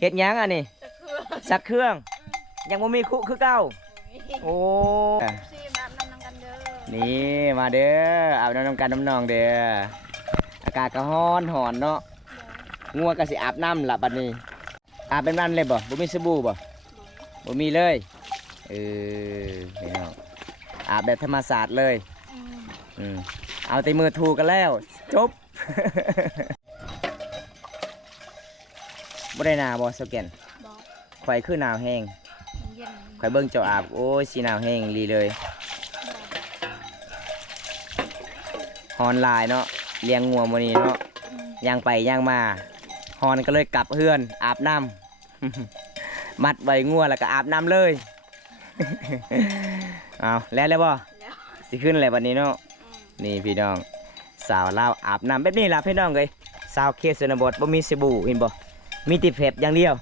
เฮ็ดหยังอันนี้จะเครื่องซักเครื่องยังบ่มีคุคือเก่าโอ้ซีมาน้ำกันเด้อนี่มาเด้ออาบน้ำกันน้ำนองเด้ออากาศก็ร้อนหอนเนาะงัวก็สิอาบน้ำละบัดนี้อาบเป็นวันเลยบ่มีสบู่บ่มีเลยพี่น้องอาบแบบธรรมศาสตร์เลยเอาแต่มือถูกันแล้วจบ บ่ได้หนาวบ่สแกนข่อยคือหนาวแห้งข่อยเบิ่งเจ้าอาบโอ้ยสิหนาวแห้งลีเลยฮอนลายเนาะเลี้ยงงัวมื้อนี้เนาะย่างไปย่างมาฮอนก็เลยกลับเฮือนอาบน้ำ มัดใบงัวแล้วก็อาบน้ำเลย เอาแล้วบ่สิขึ้นอะไรวันนี้เนาะนี่พี่น้องสาวลาวอาบน้ำแบบนี้ล่ะพี่น้องเลยสาวเคสนบทบ่มีสบู่เห็นบ่มีติดเพ็บอย่างเดียว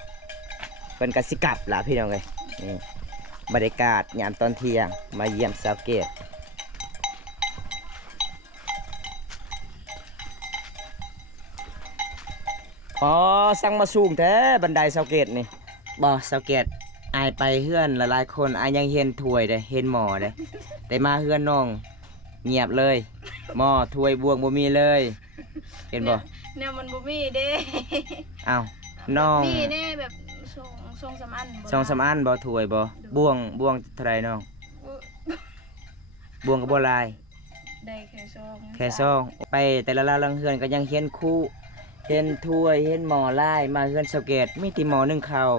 เป็นกสิกลับล่ะพี่น้องเลยนี่บรรยากาศยามตอนเที่ยงมาเยี่ยมสาวเกตอ๋อสั่งมาสูงแท้บันไดสาวเกตนี่บ่สาวเกตอายไปเฮือนหลายๆคนอายยังเห็นถ้วยเด้เห็นหม้อเด้แต่มาเฮือนน้องเงียบเลยหม้อถ้วยบวงบ่มีเลยเห็นบ่เนี่ยมันบ่มีเด้อ้าวน้องมีเด้แบบทรงสามอันสองสามอันบ่ถ้วยบ่บวงเท่าไรน้องบวงกับบ่ลายได้แค่ซองไปแต่ละลังเฮือนก็ยังเห็นคู่เห็นถ้วยเห็นหม้อลายมาเฮือนสาวเกตมีแต่หม้อนึ่งข้าว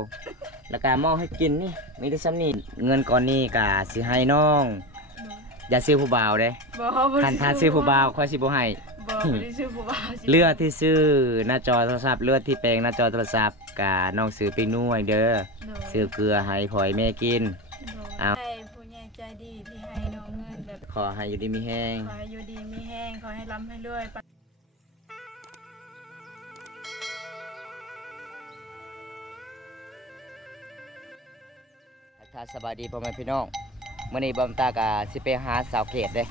แล้วก็หม้อให้กินนี่มีแต่ซ้ำนี่เงินก้อนนี้ก็สิให้น้องอย่าซื้อผู้บ่าวเด้คันซื้อผู้บ่าวค่อยสิบ่ให้เลือดที่ซื้อหน้าจอโทรศัพท์เลือดที่แปลงหน้าจอโทรศัพท์กะน้องซื้อไปนุ่ยเด้อซื้อเกลือให้พ่อยแม่กินเอาผู้ใหญ่ใจดีที่ให้น้องเงินแบบขอให้อยู่ดีมีแห้งขอให้อยู่ดีมีแห้งขอให้ร่ำให้รวยถ้าสบายดีพ่อแม่พี่น้องมื้อนี้บอมตากะสิไปหาสาวเกตเด้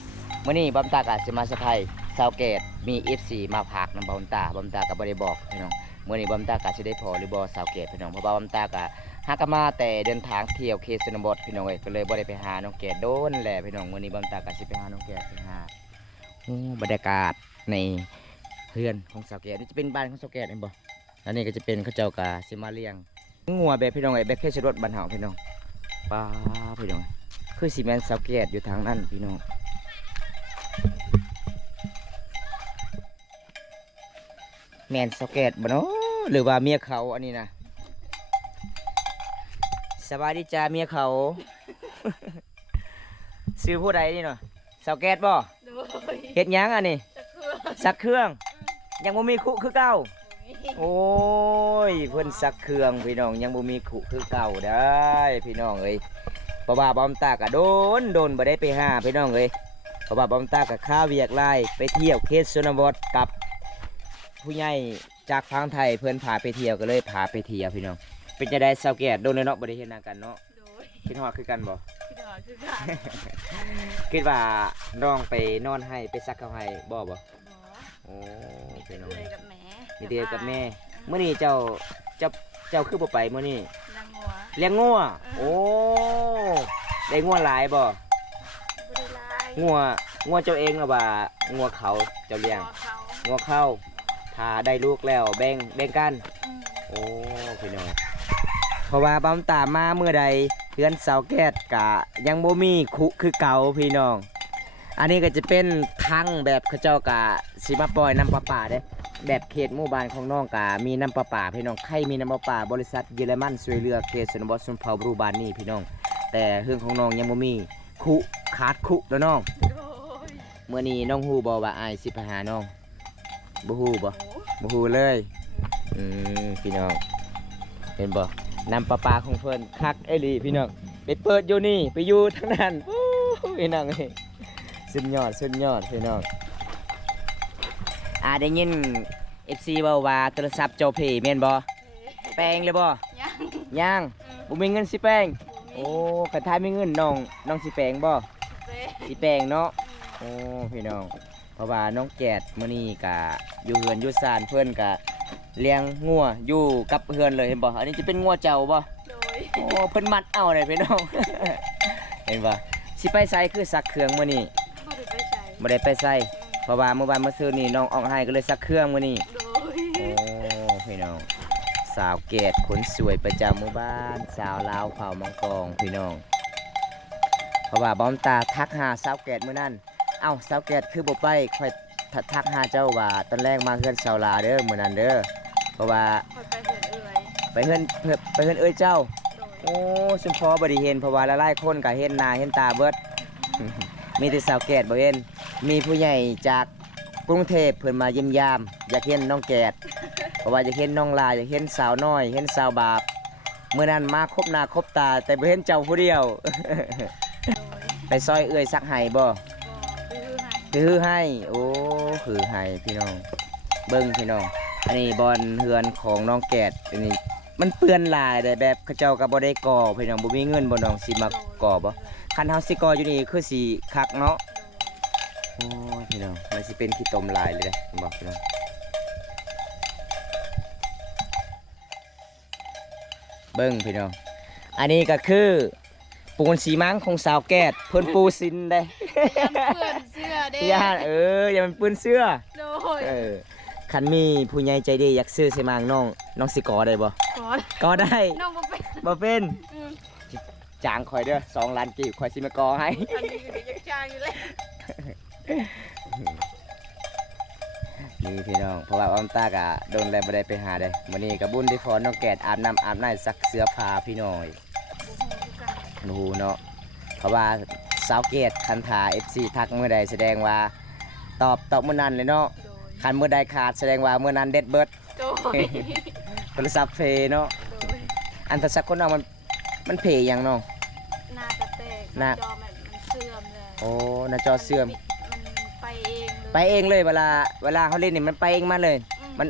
มื้อนี้บอมตากะสิมาเซอร์ไพรส์สาวเกตมี FC มาพากนำบอมตาก็บ่ได้บอกพี่น้องมื้อนี้บอมตากะสิได้พอหรือบ่สาวเกตพี่น้องเพราะว่าบอมตากะหากมาแต่เดินทางเที่ยวเขตชนบทพี่น้องเอ้ยก็เลยบ่ได้ไปหาน้องเกตโดนแหละพี่น้องมื้อนี้บอมตากะสิไปหาน้องเกตไปหาบรรยากาศในเฮือนของสาวเกตนี่จะเป็นบ้านของสาวเกตเห็นบ่อันนี้ก็จะเป็นเขาเจ้ากะสิมาเลี้ยงงัวแบบพี่น้องเอ้ยแบบเขตชนบทบ้านเฮาพี่น้องป้าพี่น้องคือซีเมนต์สาวเกตอยู่ทางนั้นพี่น้องแมนสาวเกตบ่เนาะหรือว่าเมียเขาอันนี้นะสบายดีจ้าเมียเขา ซื้อผู้ใดนี่เนาะสาวเกตบ่เฮ็ดหยังอันนี้ซักเครื่องยังบ่มีคุคือเก่าโอ้ยเพิ่นซักเครื่องพี่น้องยังบ่มีคุคือเก่าได้พี่น้องเอ้ยเพราะว่าบอมตากะโดนบ่ได้ไปหาพี่น้องเอ้ยเพราะว่าบอมตากะข้าวเวียกไล่ไปเที่ยวเขตชนบทกับผู้ใหญ่จากทางไทยเพื่อนพาไปเที่ยวก็เลยพาไปเที่ยวพี่น้องเป็นจะได้สาวแก่โดนเลยเนาะบ่ได้เห็นหน้ากันเนาะคิดฮอดคือกันบ่คิดว่าน้องไปนอนให้ไปซักข้าวให้บ่โอ้พี่น้องมีเดียกับแม่เมื่อนี้เจ้าคือบ่ไปเมื่อนี้เลี้ยงงัวโอ้ได้งัวหลายบ่งัวเจ้าเองหรือว่างัวเขาเจ้าเลี้ยงงัวเข้าถ้าได้ลูกแล้วแบ่งกันโอ้พี่น้องเพราะว่าบำตามมาเมื่อใดเพื่อนสาวแก๊สกะยังบ่มีคุคือเก่าพี่น้องอันนี้ก็จะเป็นทังแบบเขาเจ้ากะสิมาปล่อยน้ำประปาเด้แบบเขตหมู่บ้านของน้องกะมีน้ำประปาพี่น้องใครมีน้ำประปาบริษัทเยอรมันช่วยเหลือเขตชนบทชนเผ่าบรูบานนี่พี่น้องแต่เรื่องของน้องยังบ่มีคุขาดคุแล้วน้องเมื่อนี้น้องฮู้บ่ว่าอายสิไปหาน้องบ่ฮู้เลยพี่น้องเห็นบ่น้ำประปาของเพิ่นคักไอ้ลีพี่น้องไปเปิดอยู่นี่ไปอยู่ทางนั้นพี่น้องเอ้ยสุดยอดพี่น้องได้ยิน FC เว้าว่าโทรศัพท์เจ้าเพแม่นบ่แปลงเลยบ่ยังบ่มีเงินสิแปลงโอ้คันท้ายมีเงินน้องสิแปลงบ่สิแปลงเนาะโอ้พี่น้องเพราะว่าน้องแกดมื้อนี้ก็อยู่เฮือนอยู่ซ่านเพิ่นก็ เลี้ยงงัวอยู่กับเฮือนเลยเห็นบ่อันนี้จะเป็นงัวเจ้าบ่ โดย โอ้เพิ่นมัดเอาเลยพี่น้อง เห็นบ่สิไปไสคือซักเครื่องมื้อนี้ บ่ได้ไปใช้ บ่ได้ไปไสเพราะว่าเมื่อวานเมื่อคืนนี้น้องออกให้ก็เลยซักเครื่องมื้อนี้ โดย โอ้พี่น้องสาวเกตคนสวยประจำหมู่บ้านสาวลาวเผ่ามังกรพี่น้องเพราะว่าบอมตาทักหาสาวเกตมื้อนั้นเอ้าสาวเกตคือบ่ไปค่อยทักหาเจ้าว่าตอนแรกมาเฮือนสาวลาเด้อมื้อนั้นเด้อเพราะว่า คอยไปเหือนเอื่อย ไปเฮือนเอ้ยเจ้า โดย โอ้ชุมพอบ่ได้เห็นเพราะว่าหลายๆคนก็เห็นหน้าเห็นตาเบิด มีแต่สาวแกดบ่เห็นมีผู้ใหญ่จากกรุงเทพเพิ่นมาเยี่ยมยามอยากเห็นน้องแกดเพราะว่าอยากเห็นน้องลาอยากเห็นสาวน้อยเห็นสาวบาปเมื่อนั้นมาครบหน้าครบตาแต่บ่เห็นเจ้าผู้เดียว โดย ไปซอยเอื้อยซักไห้บ่ บ่ไปฮือให้ คือให้โอ้คือให้พี่น้องเบิ่งพี่น้องอันนี้บอนเฮือนของน้องแกดอันนี้มันเปื้อนหลายแต่แบบเขาเจ้าก็บ่ได้ก่อพี่น้องบ่มีเงินบ่น้องสิมาก่อบ่คันเฮาสิก่ออยู่นี่คือสิคักเนาะ โอ้ยพี่น้องมันสิเป็นขี้ตมลายเลยนะผมบอกพี่น้องเบิ้งพี่น้องอันนี้ก็คือปูนสีมังของสาวแกดเพิ่นปูซินได้ เพื่อนเสื้อเด้ ย่าอย่ามันปืนเสื้อ โดย คันมีผู้ใหญ่ใจดีอยากซื้อใส่มังน้องสิกอได้บ่ ก่อน ก็ได้ น้องบ่เป็น บ่เป็น อืม จางคอยเด้อ2 ล้านกีบคอยสิมากอให้ อันนี้ก็ยังจ้างอยู่เลย นี่พี่น้องเพราะว่าอ้อมตากะโดนแรงบ่ได้ไปหาได้มื้อนี้ก็บุญที่ขอน้องแกดอาบน้ำอาบน้ำซักเสื้อผ้าพี่น้อย บ่ฮู้คือกัน โอ้โหเนาะเพราะว่าสาวเกตคันถา FC ทักมื้อใดแสดงว่าตอบมื้อนั้นเลยเนาะ โดย คันมื้อใดขาดแสดงว่ามื้อนั้นเด็ดเบิด โดย โทรศัพท์เพเนาะ โดย อันโทรศัพท์คนน้องมันเพหยังน้อง หน้ากระแตก หน้า จอมันเสื่อมเลย โอ้หน้าจอเสื่อม มันไปเองเลย ไปเองเลยเวลาเขาเล่นนี่มันไปเองมาเลย อื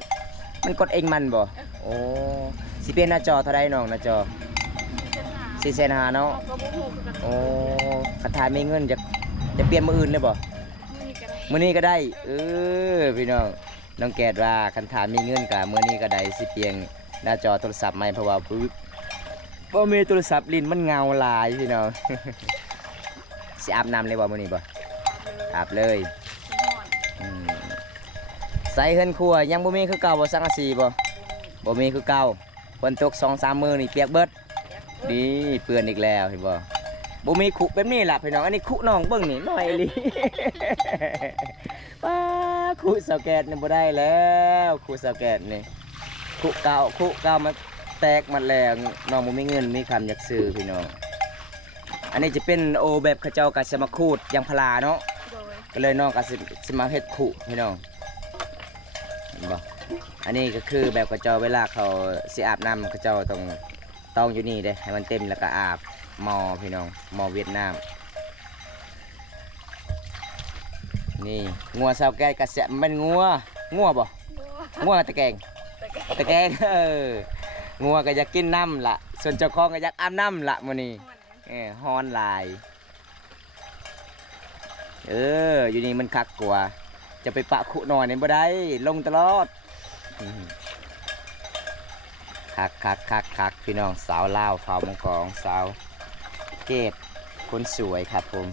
มันกดเองมันบ่โอ้สิเป็นหน้าจอเท่าใดน้องหน้าจอ เส้นหา 400,000เนาะ ก็บ่ฮู้คือกัน โอ้คันถามีเงินจะเปลี่ยนมื้ออื่นเลยบ่ มื้อนี้ก็ได้ มื้อนี้ก็ได้พี่น้องน้องแกดว่าคันถามมีเงินกะมื้อนี้ก็ได้สิเปลี่ยนหน้าจอโทรศัพท์ใหม่เพราะว่าบ่มีโทรศัพท์ลิ้นมันเงาหลายพี่น้อง สิอาบน้ำเลยบ่มื้อนี้บ่อาบเลยอืมใส่เฮือนครัวยังบ่มีคือเก่าบ่สังกะสีบ่มีคือเก่าฝนตก 2-3 มื้อนี่เปียกเบิดนี่เปื้อนอีกแล้วเห็นบ่บ่มีคุแบบนี้ล่ะพี่น้องอันนี้คุน้องเบิ่งนี่น้อยอีหลี ว้าคุสาวแกดนี่บ่ได้แล้วคุสาวแกดนี่คุเก่ามาแตกหมดแล้วน้องบ่มีเงินมีคำอยากซื้อพี่น้องอันนี้จะเป็นโอแบบเขาเจ้าก็สิมาขูดยางพาราเนาะ โดย ก็เลยน้องก็สิมาเฮ็ดคุพี่น้องเห็นบ่อันนี้ก็คือแบบเขาเจ้าเวลาเขาสิอาบน้ำเขาเจ้าต้องอยู่นี่เด้ให้มันเต็มแล้วก็อาบหม้อพี่น้องหม้อเวียดนามนี่งัวสาวแกดก็สิมันงัวบ่งัวกับตะแกงงัวก็อยากกินน้ำล่ะส่วนเจ้าของก็อยากอาบน้ำล่ะมื้อนี้ฮ้อนหลายอยู่นี่มันคักกว่าจะไปปะขุหน่อยนี่บ่ได้ลงตลอดคักพี่น้องสาวลาวเผ่ามังกรสาวเกตคนสวยครับผม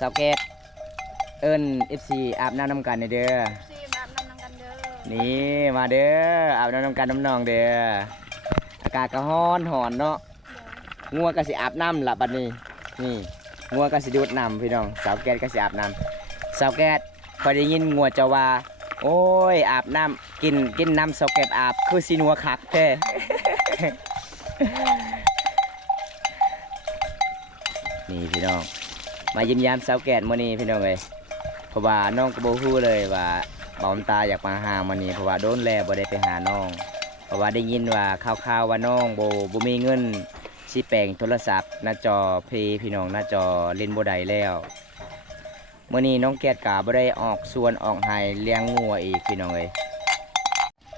สาวเกตเอิ้น FC อาบน้ำน้ำกันเด้อ ซีมาอาบน้ำนำกันเด้อ นี่มาเด้ออาบน้ำน้ำกันน้ำนองเด้ออากาศก็ร้อนเนาะงัวก็สิอาบน้ำล่ะบัดนี้นี่งัวก็สิดูดน้ำพี่น้องสาวแกดก็สิอาบน้ำสาวแกดพอได้ยินงัวเจ้าว่าโอ้ยอาบน้ำกินน้ำสาวแกดอาบคือสินัวคักแท้ นี่พี่น้องมายิ้มยามสาวแกดมื้อนี้พี่น้องเอ้ยเพราะว่าน้องก็บ่ฮู้เลยว่าบอมตาอยากมาหามื้อนี้เพราะว่าโดนแล้วบ่ได้ไปหาน้องเพราะว่าได้ยินว่าข่าวๆว่าน้องบ่มีเงินสิแปลงโทรศัพท์หน้าจอเพย์พี่น้องหน้าจอเล่นบ่ได้แล้วมื้อนี้น้องแกดก็บ่ได้ออกสวนออกไห้เลี้ยงงัวอีกพี่น้องเอ้ย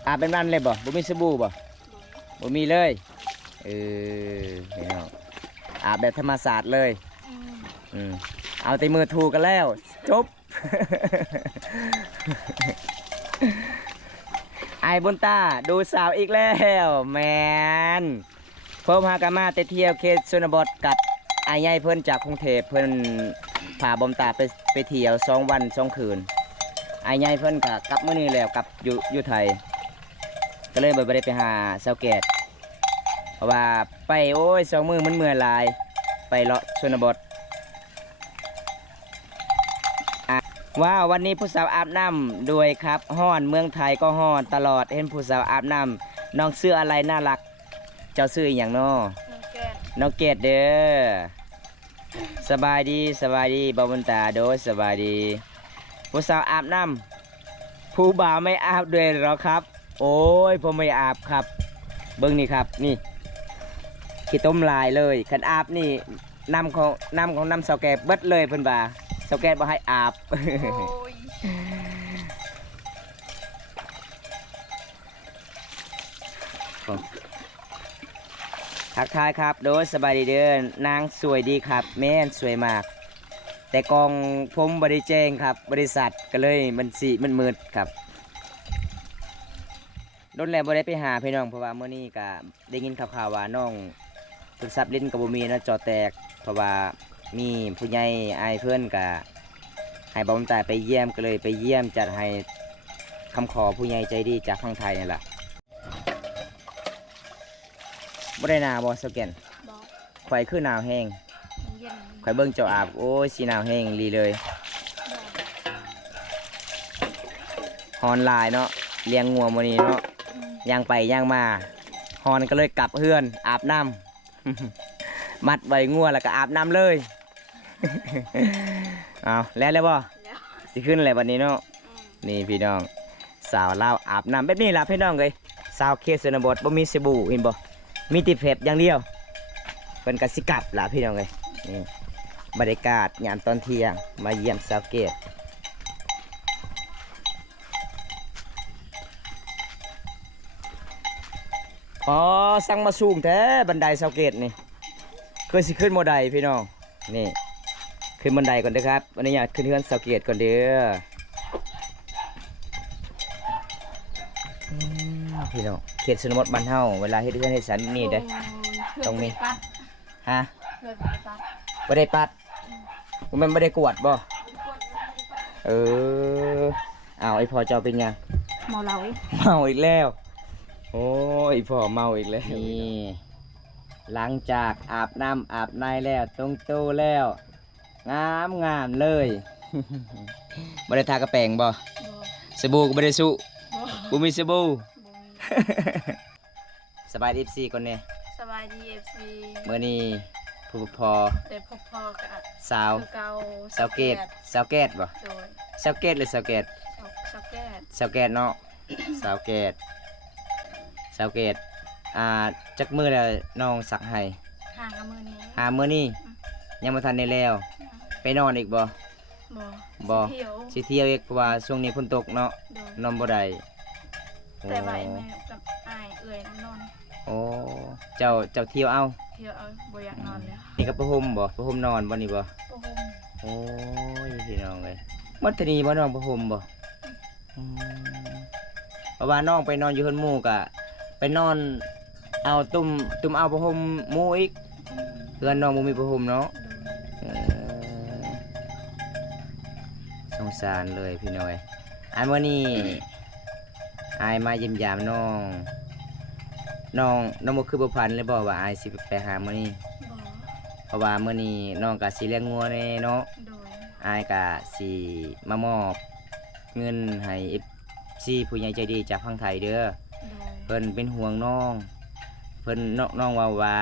อาบเป็นวันเลยบ่มีสบู่บ่มีเลยพี่น้องอาบแบบธรรมศาสตร์เลยเอาแต่มือถูกันแล้วจบ ไอ้บุญตาดูสาวอีกแล้วแมนเพิ่มหากามาเที่ยวเขตชนบทกับไอ้ใหญ่เพิ่นจากกรุงเทพเพิ่นพาบอมตาไปเที่ยว2 วัน 2 คืนไอ้ใหญ่เพิ่นก็กลับมื้อนี้แล้วกลับอยู่ไทยก็เลยบ่ได้ไปหาสาวแกดเพราะว่าไปโอ้ย2 มื้อมันเมื่อยหลายไปเลาะชนบทว้าววันนี้ผู้สาวอาบน้ำด้วยครับฮ้อนเมืองไทยก็ฮ้อนตลอดเห็นผู้สาวอาบน้ำน้องเสื้ออะไรน่ารักเจ้าซื้ออย่างน้อน้องเกดเด้อสบายดีบ่าวบุญตาโดยสบายดีผู้สาวอาบน้ำผู้บ่าวไม่อาบด้วยหรอครับโอ้ยผมไม่อาบครับเบิ้งนี่ครับนี่ขี้ต้มลายเลยขันอาบนี่น้ำของน้ำเสาแก่เบิดเลยเพิ่นบ่าเสาแก่บ่ให้อาบทักทายครับโดยสบายดีเด้อนางสวยดีครับแม่นสวยมากแต่กองผมบริแจ้งครับบริษัทก็เลยมันมืดครับโดนแล้วบ่ได้ไปหาพี่น้องเพราะว่าเมื่อนี้ก็ได้ยินข่าวว่าน้องโทรศัพท์ลิ้นกับบ่มีนะจอแตกเพราะว่ามีผู้ใหญ่อายเพื่อนก็ให้บ่าวตาไปเยี่ยมก็เลยไปเยี่ยมจัดให้คำขอผู้ใหญ่ใจดีจากฝั่งไทยนี่แหละบ่ได้หนาวบ่สแกนข่อยคือหนาวแห้งข่อยเบิ่งเจ้าอาบโอ้ยสิหนาวแห้งลีเลยฮอนลายเนาะเลี้ยงงัวมื้อนี้เนาะย่างไปย่างมาฮอนก็เลยกลับเฮือนอาบน้ำ มัดไว้งัวแล้วก็อาบน้ำเลย เอาแล้วบ่สิขึ้นอะไรวันนี้เนาะนี่พี่น้องสาวลาวอาบน้ำแบบนี้ล่ะพี่น้องเลยสาวเคสนบทบ่มีสบู่เห็นบ่มีติดเผ็บอย่างเดียวเป็นกสิกลับล่ะพี่น้องเลยนี่บรรยากาศยามตอนเที่ยงมาเยี่ยมสาวเกตอ๋อสั่งมาสูงแท้บันไดสาวเกตนี่เคยสิขึ้นโมไดพี่น้องนี่ขึ้นบันไดก่อนเด้อครับวันนี้อยากขึ้นเฮือนสาวเกตก่อนเด้อพี่น้องเขตชนบทบ้านเฮาเวลาเฮ็ดเฮือนเฮ็ดสันนี่เด้อตรงนี้ฮะบ่ได้ปัดมันบ่ได้กวดบ่เอาไอ้พ่อเจ้าเป็นยังเมาเหล้าเมาอีกแล้วโอ้ยพ่อเมาอีกแล้วนี่หลังจากอาบน้ำอาบในแล้วตรงโตแล้วงามเลย บ่ได้ทากระแปงบ่สบู่ก็บ่ได้สุบ่มีสบู่ สบายดี FC ก่อนเนี่ยสบายดี FC มื้อนี้ผู้พอได้พบพ่อกับสาวเกตสาวเกตบ่สาวเกตหรือสาวเกตสาวเกตเนาะสาวเกตจักมื้อแล้วน้องสักให้หามื้อนี้ยังบ่ทันได้แล้วไปนอนอีกบ่สิเที่ยวอีกเพราะว่าช่วงนี้ฝนตกเนาะนอนบ่ได้แต่ว่าแม่กับอ้ายเอื้อยนอนโอ้เจ้าเที่ยวเอาบ่อยากนอนแล้วนี่ก็ประห่มบ่ประห่มนอนบ่นี่บ่ประห่มโอ้ยพี่น้องเอ้ยมัธนีบ่น้องประห่มบ่เพราะว่าน้องไปนอนอยู่เฮือนหมู่ก็ไปนอนเอาตุ่มเอาประห่มหมู่อีกเฮือนน้องบ่มีประห่มเนาะสงสารเลยพี่น้อยอันมื้อนี้อายมาเยี่ยมยามน้องบ่คือบ่พันเลยบอกว่าอายสิไปหามื้อนี้เพราะว่ามื้อนี้น้องก็สิเลี้ยงงัวแน่เนาะอายก็สิมามอบเงินให้ FC ผู้ใหญ่ใจดีจากฝั่งไทยเด้อเพิ่นเป็นห่วงน้องเพิ่นน้องว่า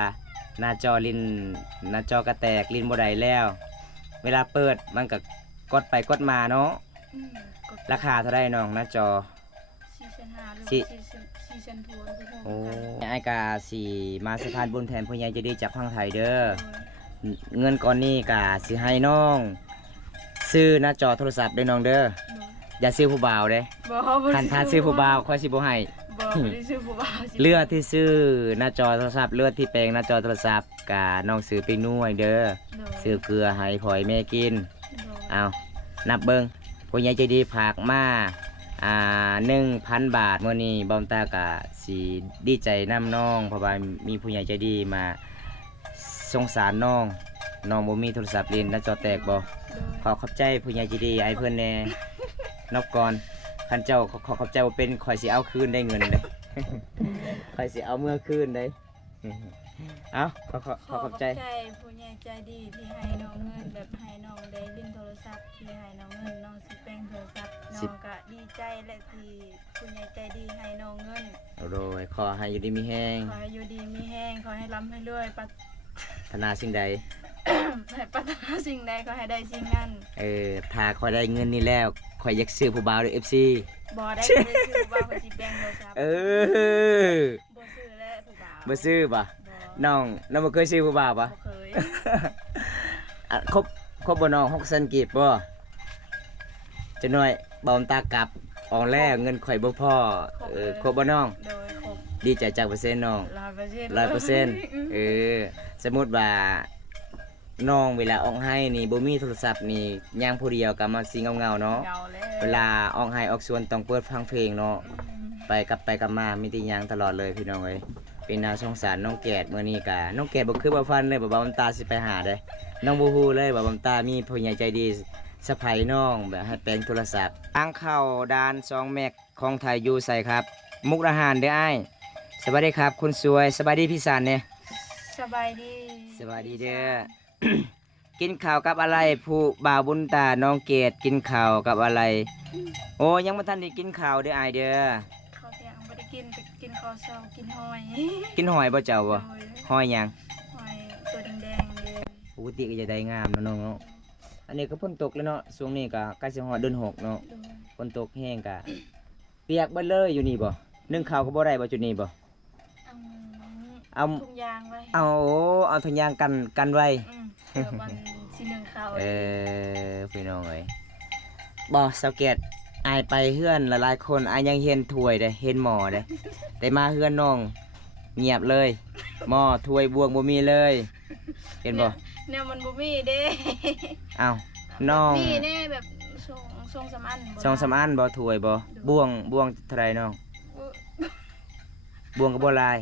หน้าจอกระแตกลิ้นบ่ได้แล้วเวลาเปิดมันก็กดไปกดมาเนาะราคาเท่าไรน้องหน้าจอโอ้ไอ้กาสีมาสะพานบุญแทนผู้ใหญ่ใจดีจากฝั่งไทยเด้อเงินก้อนนี้กาสิให้น้องซื้อหน้าจอโทรศัพท์ด้วยน้องเด้ออย่าซื้อผู้บ่าวเด้คันซื้อผู้บ่าวค่อยสิบ่ให้บ่ บ่ได้ซื้อผู้บ่าวสิ เลือดที่ซื้อหน้าจอโทรศัพท์เลือดที่แปลงหน้าจอโทรศัพท์กะน้องซื้อไปนุ่ยเด้อ โดย ซื้อเกลือให้พ่อยแม่กิน โดย เอานับเบิ่งผู้ใหญ่ใจดีฝากมา1,000 บาทมื้อนี้บอมตากะสิดีใจนํน้องเพราะว่ามีผู้ใหญ่ใจดีมาสงสารน้องบ่มีโทรศัพท์เล่นหน้าจอแตกบ่ โดย ขอขอบใจผู้ใหญ่ใจดีไอ้เพิ่นแน่นอกก่อนคันเจ้าขอขอบใจบ่เป็นข่อยสิเอาคืนได้เงินเด้ ข่อยสิเอาเมื่อคืนได้เอาขอขอบใจ ผู้ใหญ่ใจดีที่ให้น้องเงินแบบให้น้องได้ลิ้นโทรศัพท์ที่ให้น้องเงินน้องสิแปลงโทรศัพท์น้องก็ดีใจและที่ผู้ใหญ่ใจดีให้น้องเงิน โดยขอให้อยู่ดีมีแห้ง ขอให้อยู่ดีมีแห้งขอให้ร่ำให้รวยปัด ธนาสิ่งใด ให้ปรารถนาสิ่งใดขอให้ได้สิ่งนั้น ถ้าข่อยได้เงินนี่แล้วข่อยอยากซื้อผู้บ่าวด้วย FC บ่ได้ซื้อว่าเขาสิแปลงโทรศัพท์ อ บ่ซื้อแล้วผู้บ่าว บ่ซื้อป่ะ บ่ น้องบ่เคยซื้อผู้บ่าวป่ะ บ่เคย อ่ะครบบ่น้อง600,000กีบบ่จะหน่อยบอมตากลับออกแล้วเงินข่อยบ่พอครบบ่น้อง โดยครบ ดีใจจากเปอร์เซ็นต์น้อง 100%สมมุติว่าน้องเวลาออกให้นี่บ่มีโทรศัพท์นี่ย่างผู้เดียวก็มาสิเงาๆเนาะ เงาแล้ว เวลาออกให้ออกสวนต้องเปิดฟังเพลงเนาะไปกลับมามีแต่ย่างตลอดเลยพี่น้องเอ้ยเป็นน่าสงสารน้องแกดมื้อนี้ก็น้องแกดบ่คือบ่ฟันเลยบ่บำตาสิไปหาเด้น้องบ่ฮู้เลยว่าบำตามีผู้ใหญ่ใจดีสะใภ้น้องแบบให้แปลงโทรศัพท์ทางเข้าด่าน2แมกของไทยอยู่ไสครับ มุกดาหารเด้ออ้ายสวัสดีครับคุณสวยสวัสดีพี่สานเนี่ย สบายดี สวัสดีเด้อ กินข้าวกับอะไรผู้บ่าวบุญตาน้องเกดกินข้าวกับอะไร โอ้ยังบ่ทันได้กินข้าวเด้ออ้ายเด้อ ข้าวเที่ยงบ่ได้กินไปกินข้าวเช้ากินหอย กินหอยบ่เจ้าบ่ โดย หอยหยัง หอยตัวแดงๆเลย ปกติก็จะได้งามเนาะน้องเนาะอันนี้ก็ฝนตกแล้วเนาะช่วงนี้ก็ใกล้สิฮอดเดือน6เนาะ โดย ฝนตกแห้งก็เปียกเบิดเลยอยู่นี่บ่นึ่งข้าวก็บ่ได้บ่จุดนี้บ่ เอา ทุกอย่างไว้ เอาทุกอย่างกันไว้ เพื่อวันสิหนึ่งข้าว พี่น้องเอ้ยบ่สาวเกตอายไปเฮือนหลายๆคนอายยังเห็นถ้วยเด้เห็นหม้อเด้แต่มาเฮือนน้องเงียบเลยหม้อถ้วยบวงบ่มีเลย เห็นบ่ เนี่ยมันบ่มีเด้ อ้าวน้อง มีแน่แบบทรงสำอันบ่ สองสามอันบ่ถ้วยบ่บวงเท่าไหร่น้อง อุ๊ย บวงก็บ่หลาย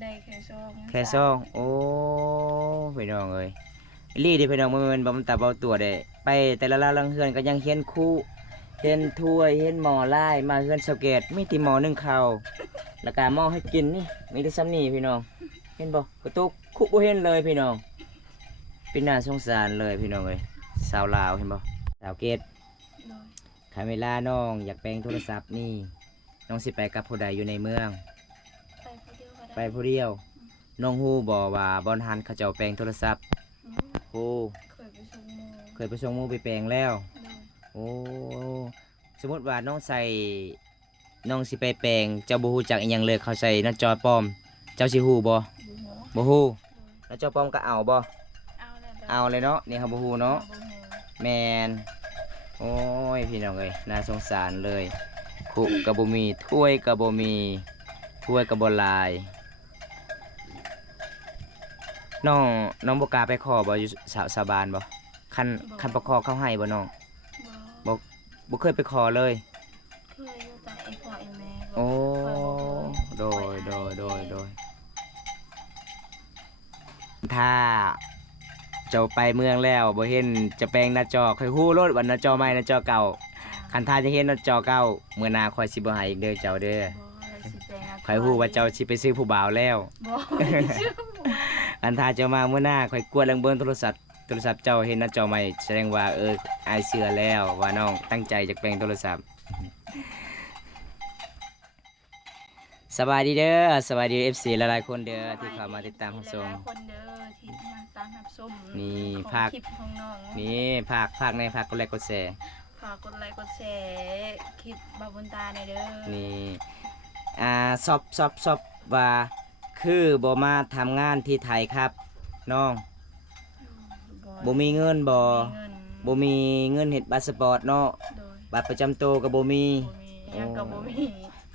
ได้แค่ซอง แค่ซองโอ้พี่น้องเอ้ยอีหลี่เด้พี่น้องบ่แม่นบ่มันตาเบาตัวเด้ไปแต่ละลังเฮือนก็ยังเห็นคู่เห็นถ้วยเห็นหม้อลายมาเฮือนสาวเกตมีแต่หม้อนึ่งข้าวแล้วก็หม้อให้กินนี่มีแต่ซ้ำนี่พี่น้องเห็นบ่กระตุกคุบ่เห็นเลยพี่น้องเป็นน่าสงสารเลยพี่น้องเอ้ยสาวลาวเห็นบ่สาวเกต โดย คันเวลาน้องอยากแปลงโทรศัพท์นี่น้องสิไปกับผู้ใดอยู่ในเมือง ไปผู้เดียวก็ได้ ไปผู้เดียวน้องฮู้บ่ว่าบอนหันเขาเจ้าแปลงโทรศัพท์ อืม ฮู้ เคยไปส่งหมู่เคยไปส่งหมู่ไปแปลงแล้ว โดย โอ้สมมุติว่าน้องใส่น้องสิไปแปลงเจ้าบ่ฮู้จักอีหยังเลยเขาใส่หน้าจอปลอม เจ้าสิฮู้บ่ ดูหมอ บ่ฮู้ โดย หน้าจอปลอมก็เอาบ่ เอาแล้ว เอาเลยเนาะนี่เขาบ่ฮู้เนาะ บ่ฮู้ แม่นโอ้ยพี่น้องเอ้ยน่าสงสารเลยคุก็บ่มีถ้วยก็บ่มีถ้วยก็บ่หลาย น้องบ่กล้าไปขอบ่อยู่สาบานบ่คันประคอเขาให้บ่น้อง บ่ บ่เคยไปขอเลย เคยอยู่แต่ไอ้พ่อไอ้แม่ โอ้ เคยบ่เคย โดยถ้าเจ้าไปเมืองแล้วบ่เห็นจะแปลงหน้าจอค่อยฮู้โลดว่าหน้าจอใหม่หน้าจอเก่าคันถ้าจะเห็นหน้าจอเก่ามื้อหน้าค่อยสิบ่ให้อีกเด้อเจ้าเด้อ บ่แล้วสิแปลงะ ค่อยฮู้ว่าเจ้าสิไปซื้อผู้บ่าวแล้ว บ่ได้ชื่อบ่ อันถ้าเจ้ามามื้อหน้าค่อยกวดเรื่องเบิ่งโทรศัพท์เจ้าเห็นหน้าจอใหม่แสดงว่าอายเชื่อแล้วว่าน้องตั้งใจจะแปลงโทรศัพท์สบายดีเด้อสบายดี FC หลายๆคนเด้อที่เข้ามาติดตามรับชม หลายๆคนเด้อที่มาตามรับชม นี่ ของ ภาค คลิปของน้อง นี่ภาคในภาคกดไลค์กดแชร์ ฝากกดไลค์กดแชร์คลิปบาบุญตาในอยเด้อ นี่สอบว่าคือบ่มาทำงานที่ไทยครับน้องบ่มีเงินบ่ เงิน บ่มีเงินเฮ็ดพาสปอร์ตเนาะ โดย บัตรประจำตัวก็บ่มี บ่มีหยังก็บ่มี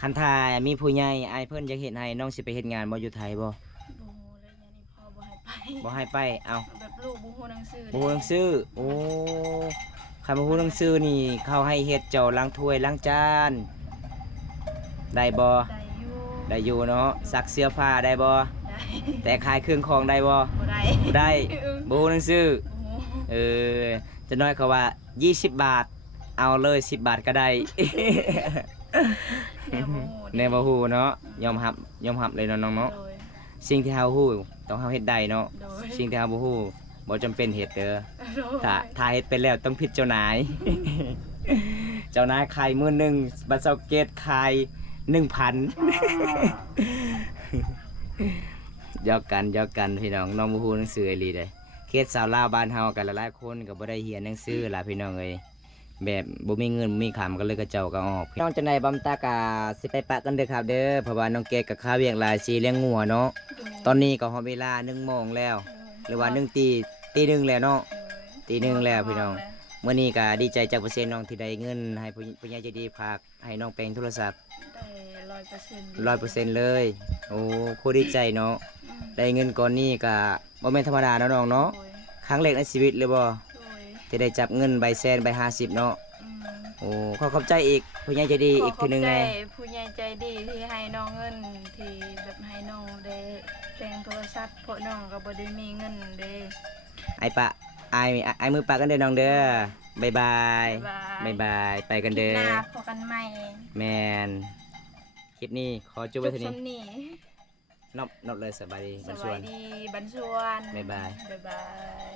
คันทามีผู้ใหญ่อายเพิ่นอยากเฮ็ดให้น้องสิไปเฮ็ดงานบ่อยู่ไทยบ่ บ่ฮู้เลยยันนี่พ่อบ่ให้ไป บ่ให้ไปเอา แบบลูกบ่ฮู้หนังสือ บ่ฮู้หนังสือโอ้คันบ่ฮู้หนังสือนี่เขาให้เฮ็ดเจ้าล้างถ้วยล้างจานได้บ่ ได้อยู่ ได้อยู่เนาะซักเสื้อผ้าได้บ่ ได้ แต่ขายเครื่องของได้บ่ บ่ได้ บ่ได้บ่ฮู้หนังสือ บ่ฮู้ เออจะน้อยเขาว่า20 บาท เอาเลย10 บาทก็ได้ แนวบ่ฮู้แน่บ่ฮู้เนาะยอมรับเลยเนาะน้องเนาะ โดย สิ่งที่เฮาฮู้ต้องเฮาเฮ็ดได้เนาะ โดย สิ่งที่เฮาบ่ฮู้บ่จำเป็นเฮ็ดเด้อ โดย ถ้าเฮ็ดไปแล้วต้องผิดเจ้านาย เจ้านายขายมื้อหนึงบัดเซาเกตขาย 1,000 หยอกกันพี่น้องน้องบ่ฮู้หนังสืออีหลีเด้เขตสาวลาวบ้านเฮากันหลายๆคนก็บ่ได้เรียนหนังสือล่ะพี่น้องเอ้ยแบบบ่มีเงินบ่มีคำก็เลยกระเจ้าก็ออกน้องจังได๋บำตากะสิไปปะกันเด้อครับเด้อเพราะว่าน้องเกดกับข้าวเวียงหลายสิเลี้ยงงัวเนาะตอนนี้ก็ฮอดเวลา1 โมงแล้ว หรือว่า1 ตีหนึ่งแล้วเนาะ ตีหนึ่งแล้วพี่น้อง เมื่อนี้ก็ดีใจจากเปอร์เซ็นต์น้องที่ได้เงินให้ผู้ใหญ่ใจดีฝากให้น้องแปลงโทรศัพท์ ได้ 100%เลยโอ้โคตรดีใจเนาะได้เงินก้อนนี้ก็บ่แม่นธรรมดาเนาะน้องเนาะ โดย ครั้งแรกในชีวิตเลยบ่ โดย ที่ได้จับเงินใบแสนใบ50เนาะ อืม โอ้ขอบใจอีกผู้ใหญ่ใจดีอีกทีหนึง ข แน่ บใจผู้ใหญ่ใจดีที่ให้น้องเงินที่แบบให้น้องได้แต่งโทรศัพท์เพราะน้องก็บ่ได้มีเงินเด้ ไอ้ปะไอ้มือปะกันเด้อน้องเด้อบ๊ายบาย บ๊ายบาย ไปกันเด้อ หน้าพบกันใหม่ แมนคลิปนี้ขอจบ จุ ไว้ บ เท่านี้ สำนี นอบเลยสบายดี ส บันชว วัน สดีบันชวน บ๊ายบาย บ๊ายบาย